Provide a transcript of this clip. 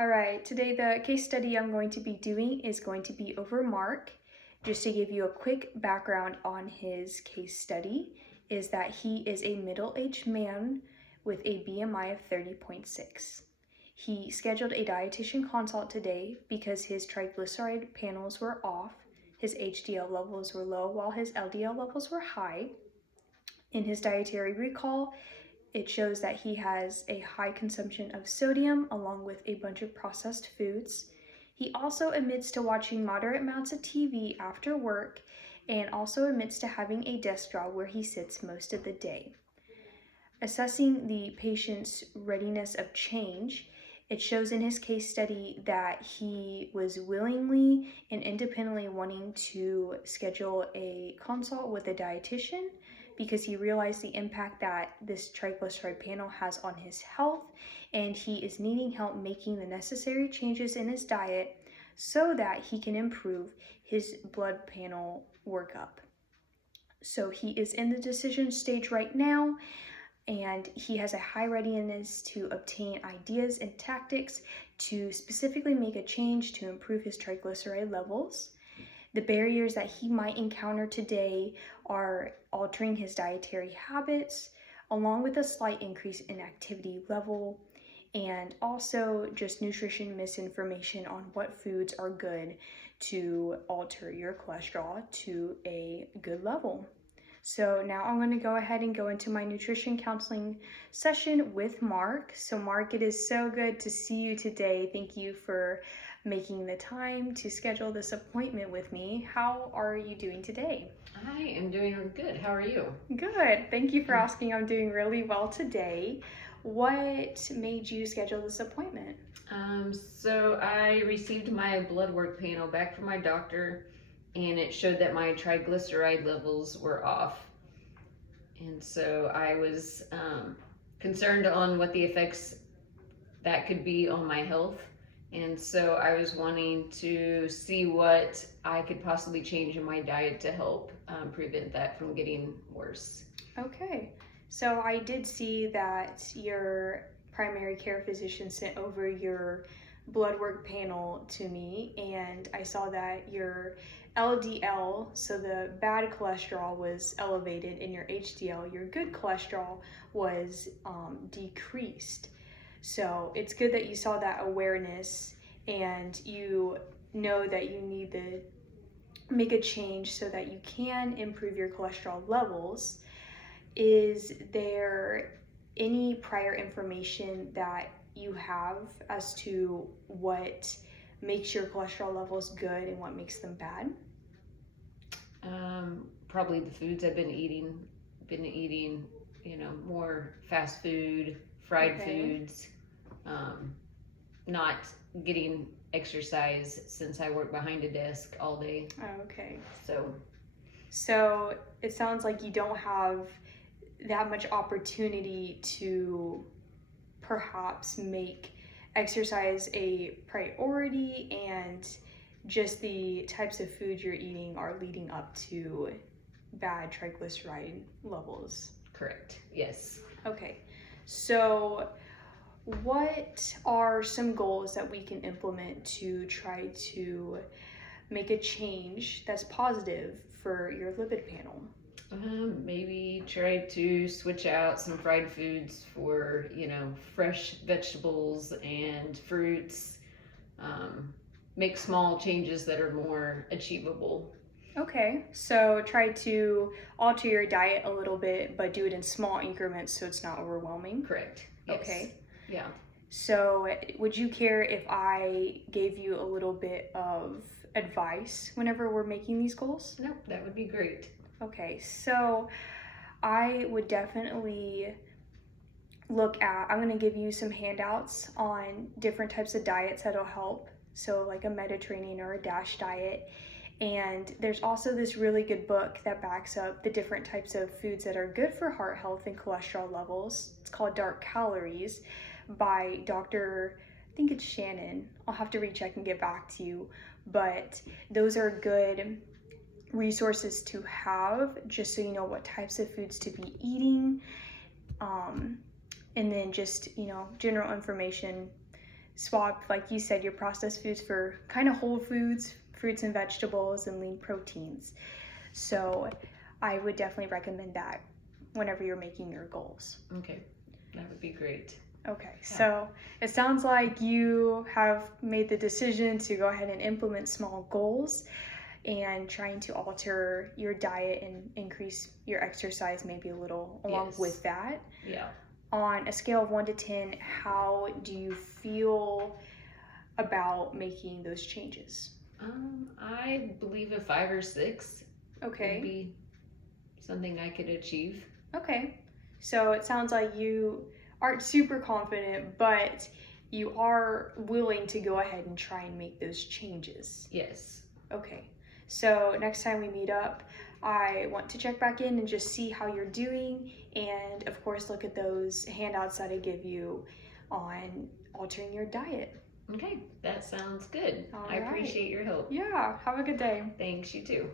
All right, today the case study I'm going to be doing is going to be over Mark. Just to give you a quick background on his case study is that he is a middle-aged man with a BMI of 30.6. He scheduled a dietitian consult today because his triglyceride panels were off, his HDL levels were low while his LDL levels were high. In his dietary recall, it shows that he has a high consumption of sodium along with a bunch of processed foods. He also admits to watching moderate amounts of TV after work and also admits to having a desk job where he sits most of the day. Assessing the patient's readiness of change, it shows in his case study that he was willingly and independently wanting to schedule a consult with a dietitian because he realized the impact that this triglyceride panel has on his health, and he is needing help making the necessary changes in his diet so that he can improve his blood panel workup. So he is in the decision stage right now, and he has a high readiness to obtain ideas and tactics to specifically make a change to improve his triglyceride levels. The barriers that he might encounter today are altering his dietary habits, along with a slight increase in activity level, and also just nutrition misinformation on what foods are good to alter your cholesterol to a good level. So now I'm going to go ahead and go into my nutrition counseling session with Mark. So Mark, it is so good to see you today. Thank you for making the time to schedule this appointment with me. How are you doing today? I am doing good. How are you? Good. Thank you for asking. I'm doing really well today. What made you schedule this appointment? So I received my blood work panel back from my doctor, and it showed that my triglyceride levels were off. And so I was concerned on what the effects that could be on my health. And so I was wanting to see what I could possibly change in my diet to help prevent that from getting worse. Okay. So I did see that your primary care physician sent over your blood work panel to me, and I saw that your LDL, so the bad cholesterol, was elevated, and your HDL, your good cholesterol, was decreased. So it's good that you saw that awareness and you know that you need to make a change so that you can improve your cholesterol levels. Is there any prior information that you have as to what makes your cholesterol levels good and what makes them bad? Probably the foods I've been eating. More fast food, fried foods. Not getting exercise since I work behind a desk all day. Okay. So it sounds like you don't have that much opportunity to perhaps make exercise a priority, and just the types of food you're eating are leading up to bad triglyceride levels. Correct. Yes. Okay. So what are some goals that we can implement to try to make a change that's positive for your lipid panel? Maybe try to switch out some fried foods for, fresh vegetables and fruits. Make small changes that are more achievable. Okay, so try to alter your diet a little bit, but do it in small increments so it's not overwhelming. Correct. Yes. Okay. Yeah. So would you care if I gave you a little bit of advice whenever we're making these goals? No, that would be great. Okay, so I would definitely I'm going to give you some handouts on different types of diets that'll help. So like a Mediterranean or a DASH diet. And there's also this really good book that backs up the different types of foods that are good for heart health and cholesterol levels. It's called Dark Calories by Dr. I think it's Shannon. I'll have to recheck and get back to you. But those are good resources to have just so you know what types of foods to be eating. And then just, general information swap, like you said, your processed foods for kind of whole foods, fruits and vegetables, and lean proteins. So I would definitely recommend that whenever you're making your goals. Okay, that would be great. Okay, so it sounds like you have made the decision to go ahead and implement small goals and trying to alter your diet and increase your exercise maybe a little along Yes. with that. Yeah. On a scale of 1 to 10, how do you feel about making those changes? I believe a 5 or 6 would Okay. be something I could achieve. Okay. So it sounds like you aren't super confident, but you are willing to go ahead and try and make those changes. Yes. Okay. So next time we meet up, I want to check back in and just see how you're doing, and of course look at those handouts that I give you on altering your diet. Okay, that sounds good. All I right. appreciate your help. Yeah, have a good day. Thanks, you too.